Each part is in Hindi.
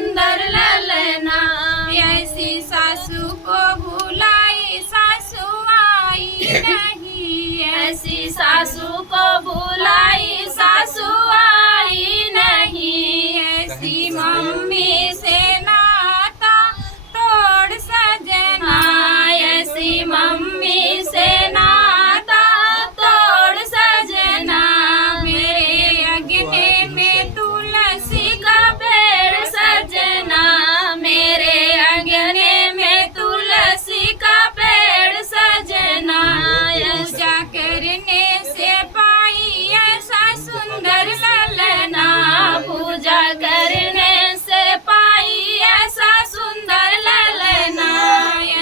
सुंदर ललना। ऐसी सासू को भुलाई सासू आई नहीं, ऐसी सासू को भुलाई सासू आई नहीं। ऐसी मम्मी से नाता तोड़ सजना, ऐसी मम्मी से नाता तोड़ सजना। मेरे अगने में तुलसी का पेड़ सजना, मेरे अगने में तुलसी का पेड़ सजना। ऐसा करने से पाई ऐसा सुंदर ललना, पूजा करने से पाई ऐसा सुंदर ललना।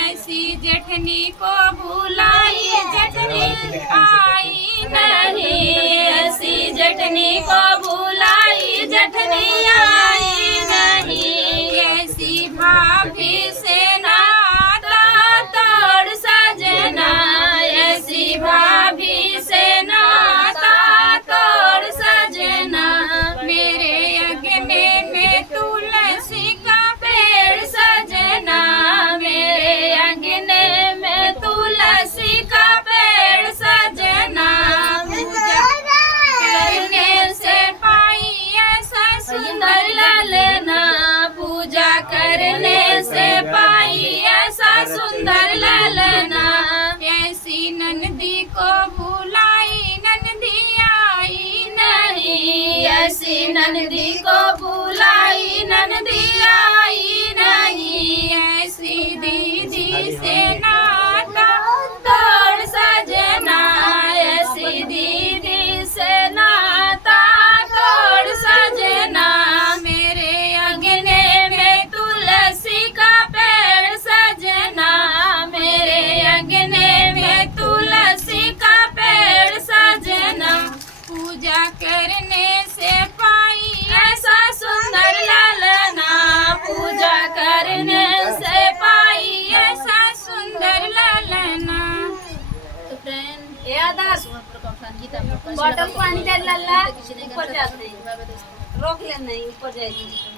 ऐसी जेठनी को भुलाई जेठनी आई नहीं, ऐसी जेठनी को भुलाई जेठनी आई नहीं। ऐसी भाभी से नाता तोड़ सजना, ऐसी भाभी से नाता तोड़ सजना। मेरे अगने में तुलसी का पेड़ सजना, मेरे अगने में तुलसी का पेड़ सजना। पूजा करने से पाई ऐसा सुंदर ललना, पूजा करने से पाई ऐसा सुंदर ललना। ऐसी नंदी को भुलाई नंदी आई नहीं, ऐसी नंदी को भुलाई नंदी आई नहीं। ऐसी दीदी से नाता तोड़ सजना, ऐसी दीदी से नाता तोड़ सजना। मेरे अगने में तुलसी का पेड़ सजना, मेरे अगने में तुलसी का पेड़ सजना। पूजा करने से पाई ऐसा सुंदर ललना, पूजा करने से पाई ऐसा सुंदर ललना। तो फ्रेंड याद आ बॉटल पानी डाल ला ऊपर जाते रोक लेना नहीं ऊपर जाएगी।